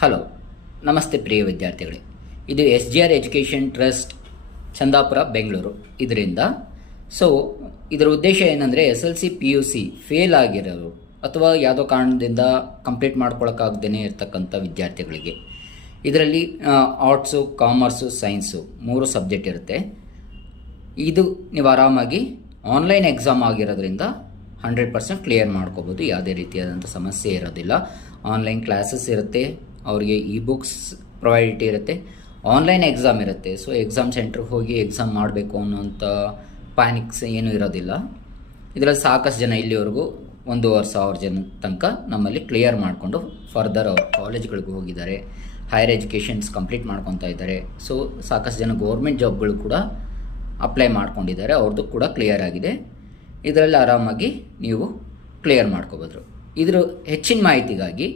Hello, ನಮಸ್ತೆ ಪ್ರಿಯ ವಿದ್ಯಾರ್ಥಿಗಳೇ. ಇದು SGR education trust Chandapura Bengaluru. ಇದರ ಉದ್ದೇಶ ಏನಂದರೆ SLC PUC ಫೇಲ್ ಆಗಿರೋರು ಅಥವಾ ಯಾವುದೋ ಕಾರಣದಿಂದ ಕಂಪ್ಲೀಟ್ ಮಾಡ್ಕೊಳಕ್ಕಾಗ್ದೇ ಇರತಕ್ಕಂಥ ವಿದ್ಯಾರ್ಥಿಗಳಿಗೆ ಇದರಲ್ಲಿ ಆರ್ಟ್ಸು, ಕಾಮರ್ಸು, ಸೈನ್ಸು 3 ಸಬ್ಜೆಕ್ಟ್ ಇರುತ್ತೆ. ಇದು ನೀವು ಆರಾಮಾಗಿ ಆನ್ಲೈನ್ ಎಕ್ಸಾಮ್ ಆಗಿರೋದ್ರಿಂದ 100% ಕ್ಲಿಯರ್ ಮಾಡ್ಕೋಬೋದು. ಯಾವುದೇ ರೀತಿಯಾದಂಥ ಸಮಸ್ಯೆ ಇರೋದಿಲ್ಲ. ಆನ್ಲೈನ್ ಕ್ಲಾಸಸ್ ಇರುತ್ತೆ, ಅವರಿಗೆ ಬುಕ್ಸ್ ಪ್ರೊವೈಡ್ ಇರುತ್ತೆ, ಆನ್ಲೈನ್ ಎಕ್ಸಾಮ್ ಇರುತ್ತೆ. ಸೊ ಎಕ್ಸಾಮ್ ಸೆಂಟ್ರಿಗೆ ಹೋಗಿ ಎಕ್ಸಾಮ್ ಮಾಡಬೇಕು ಅನ್ನೋಂಥ ಪ್ಯಾನಿಕ್ಸ್ ಏನೂ ಇರೋದಿಲ್ಲ. ಇದರಲ್ಲಿ ಸಾಕಷ್ಟು ಜನ ಇಲ್ಲಿವರೆಗೂ 1,500 ಜನ ತನಕ ನಮ್ಮಲ್ಲಿ ಕ್ಲಿಯರ್ ಮಾಡಿಕೊಂಡು ಫರ್ದರ್ ಅವ್ರ ಕಾಲೇಜ್ಗಳಿಗೆ ಹೋಗಿದ್ದಾರೆ, ಹೈಯರ್ ಎಜುಕೇಷನ್ಸ್ ಕಂಪ್ಲೀಟ್ ಮಾಡ್ಕೊತಾ ಇದ್ದಾರೆ. ಸೊ ಸಾಕಷ್ಟು ಜನ ಗೌರ್ಮೆಂಟ್ ಜಾಬ್ಗಳು ಕೂಡ ಅಪ್ಲೈ ಮಾಡ್ಕೊಂಡಿದ್ದಾರೆ, ಅವ್ರದ್ದು ಕೂಡ ಕ್ಲಿಯರ್ ಆಗಿದೆ. ಇದರಲ್ಲಿ ಆರಾಮಾಗಿ ನೀವು ಕ್ಲಿಯರ್ ಮಾಡ್ಕೋಬೋದು. ಇದರ ಹೆಚ್ಚಿನ ಮಾಹಿತಿಗಾಗಿ